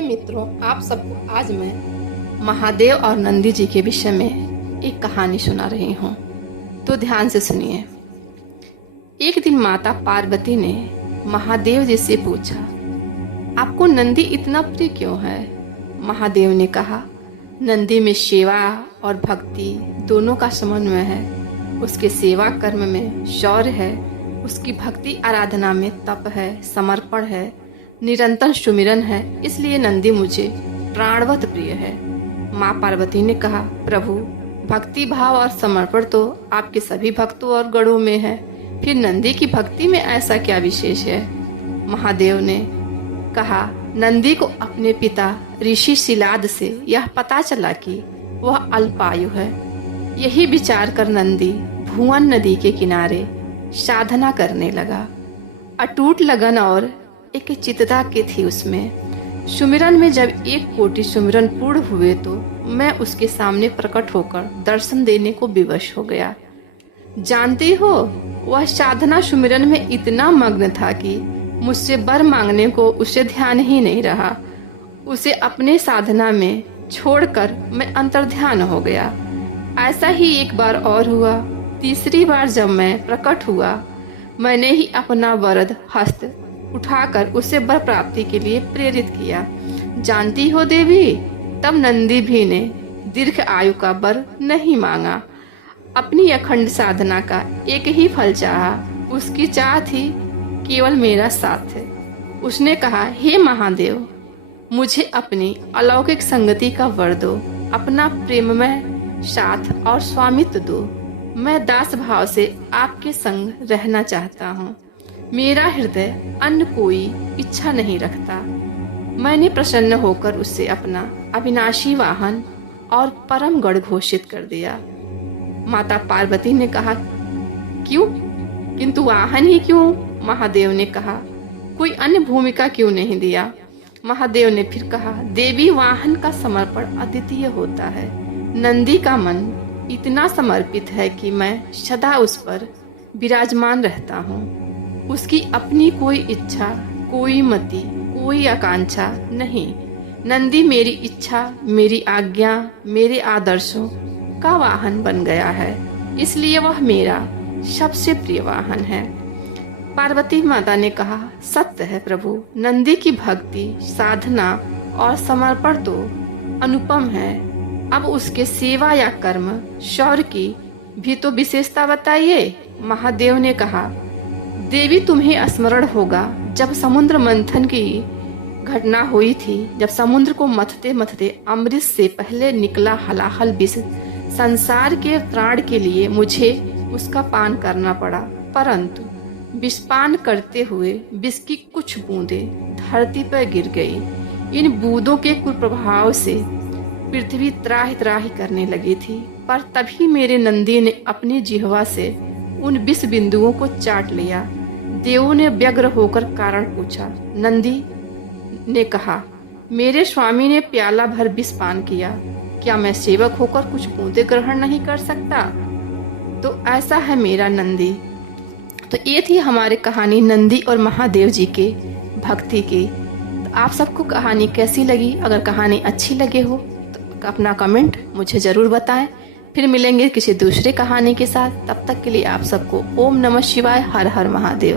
मित्रों, आप सबको आज मैं महादेव और नंदी जी के विषय में एक कहानी सुना रही हूँ, तो ध्यान से सुनिए। एक दिन माता पार्वती ने महादेव जी से पूछा, आपको नंदी इतना प्रिय क्यों है? महादेव ने कहा, नंदी में सेवा और भक्ति दोनों का समन्वय है। उसके सेवा कर्म में शौर्य है, उसकी भक्ति आराधना में तप है, समर्पण है, निरंतर सुमिरन है। इसलिए नंदी मुझे प्राणवत प्रिय है। माँ पार्वती ने कहा, प्रभु, भक्ति भाव और समर्पण तो आपके सभी भक्तों और गणों में है, फिर नंदी की भक्ति में ऐसा क्या विशेष है? महादेव ने कहा, नंदी को अपने पिता ऋषि शिलाद से यह पता चला कि वह अल्पायु है। यही विचार कर नंदी भुवन नदी के किनारे साधना करने लगा। अटूट लगन और एक चित्तता की थी उसमें। सुमिरन में जब 1 कोटि सुमिरन पूर्ण हुए तो मैं उसके सामने प्रकट होकर दर्शन देने को विवश हो गया। जानती हो, वह साधना सुमिरन में इतना मग्न था कि मुझसे वर मांगने को उसे ध्यान ही नहीं रहा। उसे अपने साधना में छोड़कर मैं अंतर्ध्यान हो गया। ऐसा ही एक बार और हुआ। तीसरी बार जब मैं प्रकट हुआ, मैंने ही अपना वरद हस्त उठाकर उसे वर प्राप्ति के लिए प्रेरित किया। जानती हो देवी, तब नंदी भी ने दीर्घ आयु का वर नहीं मांगा। अपनी अखंड साधना का एक ही फल चाहा। उसकी चाह थी केवल मेरा साथ। उसने कहा, हे महादेव, मुझे अपनी अलौकिक संगति का वर दो, अपना प्रेममय साथ और स्वामित्व दो। मैं दास भाव से आपके संग रहना चाहता हूँ। मेरा हृदय अन्य कोई इच्छा नहीं रखता। मैंने प्रसन्न होकर उससे अपना अविनाशी वाहन और परम गढ़ घोषित कर दिया। माता पार्वती ने कहा, क्यों? किंतु वाहन ही क्यों? महादेव ने कहा, कोई अन्य भूमिका क्यों नहीं दिया? महादेव ने फिर कहा, देवी, वाहन का समर्पण अद्वितीय होता है। नंदी का मन इतना समर्पित है कि मैं सदा उस पर विराजमान रहता हूँ। उसकी अपनी कोई इच्छा, कोई मति, कोई आकांक्षा नहीं। नंदी मेरी इच्छा, मेरी आज्ञा, मेरे आदर्शों का वाहन बन गया है। इसलिए वह मेरा सबसे प्रिय वाहन है। पार्वती माता ने कहा, सत्य है प्रभु, नंदी की भक्ति, साधना और समर्पण तो अनुपम है। अब उसके सेवा या कर्म, शौर्य की भी तो विशेषता बताइए। महादेव ने कहा, देवी, तुम्हें स्मरण होगा जब समुद्र मंथन की घटना हुई थी, जब समुद्र को मथते मथते अमृत से पहले निकला हलाहल विष संसार के त्राण के लिए मुझे उसका पान करना पड़ा। परंतु विषपान करते हुए विष की कुछ बूंदें धरती पर गिर गई। इन बूंदों के कुप्रभाव से पृथ्वी त्राहि त्राहि करने लगी थी। पर तभी मेरे नंदी ने अपनी जिह्वा से उन विष बिंदुओं को चाट लिया। देवों ने व्यग्र होकर कारण पूछा। नंदी ने कहा, मेरे स्वामी ने प्याला भर विष पान किया, क्या मैं सेवक होकर कुछ बूंदे ग्रहण नहीं कर सकता? तो ऐसा है मेरा नंदी। तो ये थी हमारी कहानी नंदी और महादेव जी के भक्ति की। तो आप सबको कहानी कैसी लगी? अगर कहानी अच्छी लगे हो तो अपना कमेंट मुझे ज़रूर बताएं। फिर मिलेंगे किसी दूसरे कहानी के साथ। तब तक के लिए आप सबको ओम नमः शिवाय, हर हर महादेव।